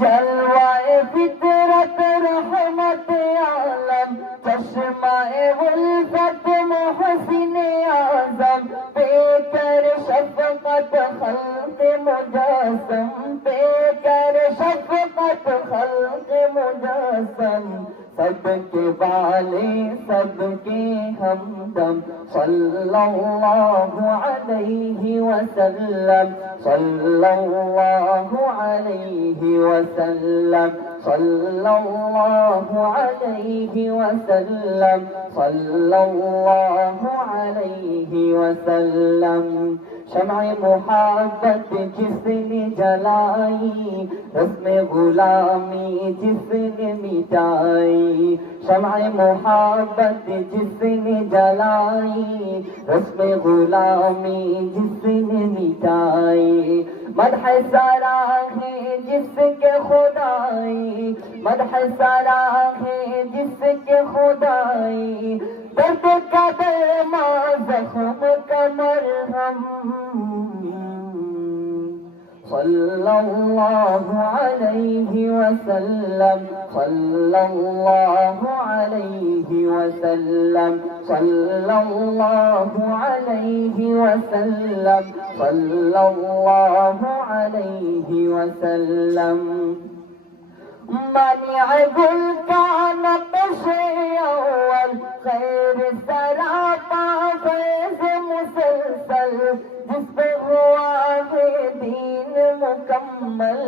जलवाए फितरत रहमत आलम चश्माए उल्फत मोहसिन आजम पेकर शफकत खल्क मुजस्सम पेकर शफकत खल्क मुजस्सम सबके वाले सबके हमदम सल्लल्लाहु अलैहि वसल्लम सल्लल्लाहु अलैहि वसल्लम सल्लल्लाहु अलैहि वसल्लम सल्लल्लाहु अलैहि वसल्लम शम्अ मुहब्बत जिसने जलाई रस्म गुलामी जिसने मिटाई शम्अ मुहब्बत जिसने जलाई रस्म गुलामी जिसने मिटाई मदह सारा है जिसके खुदाई मदह सारा है जिसके खुदाई दर्द का दरमा जख्म का मरहम सल्लल्लाहु अलैहि वसल्लम सल्लल्लाहु अलैहि वसल्लम सल्लल्लाहु अलैहि वसल्लम सल्लल्लाहु अलैहि वसल्लम मानिअ गुल का नक्श अव्वल खैर सरापा फैज़ मुसलसल जिस पे हुआ है दीन मुकम्मल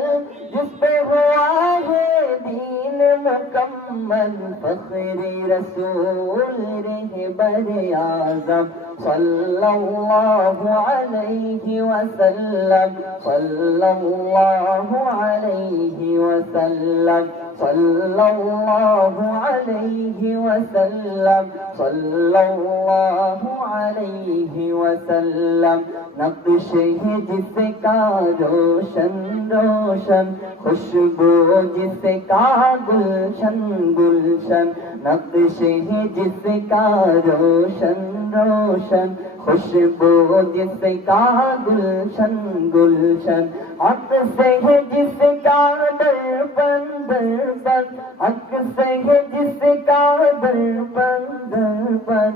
जिस पे हुआ है दीन मुकम्मल फख्रे रसूल रहबर आज़म सल्लल्लाहु अलैहि वसल्लम सल्लल्लाहु अलैहि वसल्लम सल्लल्लाहु अलैहि वसल्लम सल्लल्लाहु अलैहि वसल्लम नक्श है जिसका रोशन रोशन खुशबू जिसका गुलशन गुलशन नक्श है जिसका रोशन रोशन खुशबू जिसका गुलशन गुलशन हक से है जिसका दर्पण दर्पण हक से है जिसका दर्पण दर्पण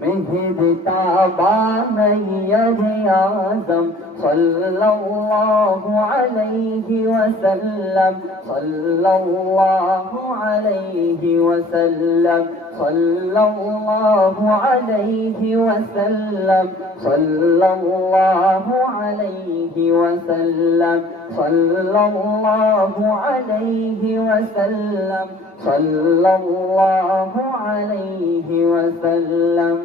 मेहर ताबा नैयर आज़म सल्लल्लाहु अलैहि वसल्लम सल्लल्लाहु अलैहि वसल्लम सल्लल्लाहु अलैहि वसल्लम सल्लल्लाहु अलैहि वसल्लम सल्लल्लाहु अलैहि वसल्लम सल्लल्लाहु अलैहि वसल्लम।